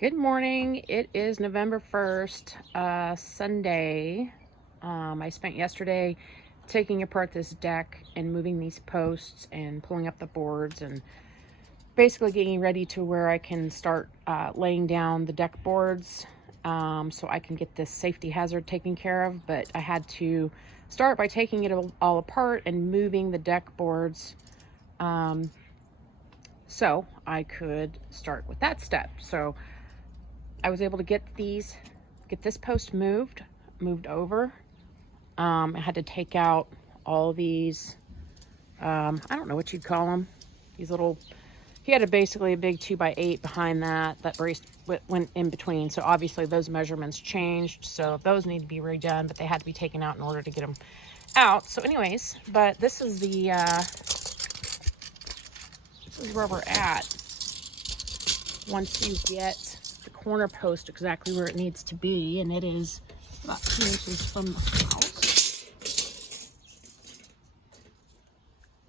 Good morning. It is November 1st, Sunday. I spent yesterday taking apart this deck and moving these posts and pulling up the boards and basically getting ready to where I can start laying down the deck boards so I can get this safety hazard taken care of. But I had to start by taking it all apart and moving the deck boards so I could start with that step. So I was able to get this post moved over. I had to take out all these, I don't know what you'd call them. These little, he had basically a big 2x8 behind that brace went in between. So obviously those measurements changed. So those need to be redone, but they had to be taken out in order to get them out. So anyways, but this is where we're at. Once you get the corner post exactly where it needs to be, and it is about 2 inches from the house.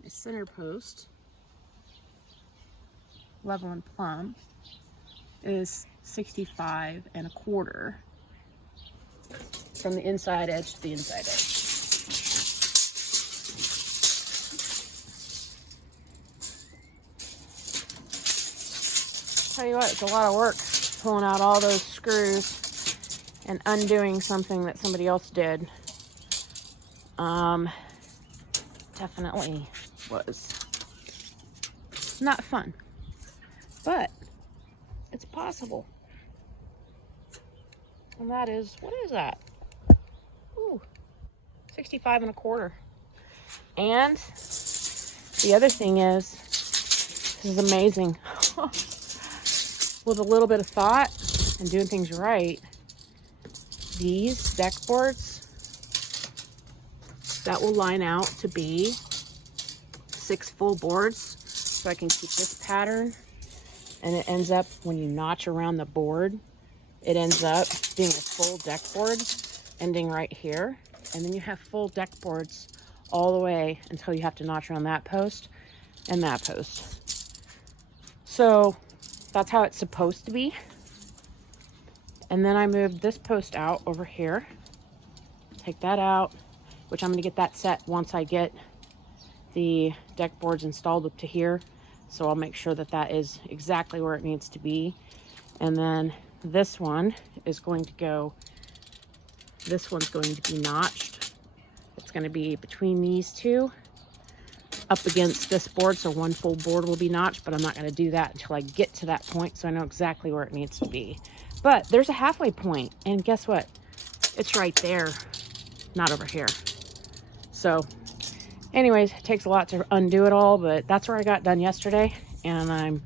My center post, level and plumb, is 65.25 from the inside edge to the inside edge. Tell you what, it's a lot of work pulling out all those screws and undoing something that somebody else did. Definitely was not fun, but it's possible. And that is, what is that? Ooh, 65.25. And the other thing is, this is amazing. With a little bit of thought and doing things right, these deck boards that will line out to be 6 full boards, so I can keep this pattern. And it ends up, when you notch around the board, it ends up being a full deck board ending right here, and then you have full deck boards all the way until you have to notch around that post and that post. So that's how it's supposed to be. And then I moved this post out over here. Take that out, which I'm going to get that set once I get the deck boards installed up to here. So I'll make sure that that is exactly where it needs to be. And then this one is going to go, this one's going to be notched. It's going to be between these two, up against this board, so one full board will be notched, but I'm not going to do that until I get to that point, so I know exactly where it needs to be. But there's a halfway point, and guess what? It's right there, not over here. So anyways, it takes a lot to undo it all, but that's where I got done yesterday, and I'm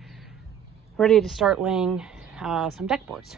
ready to start laying some deck boards.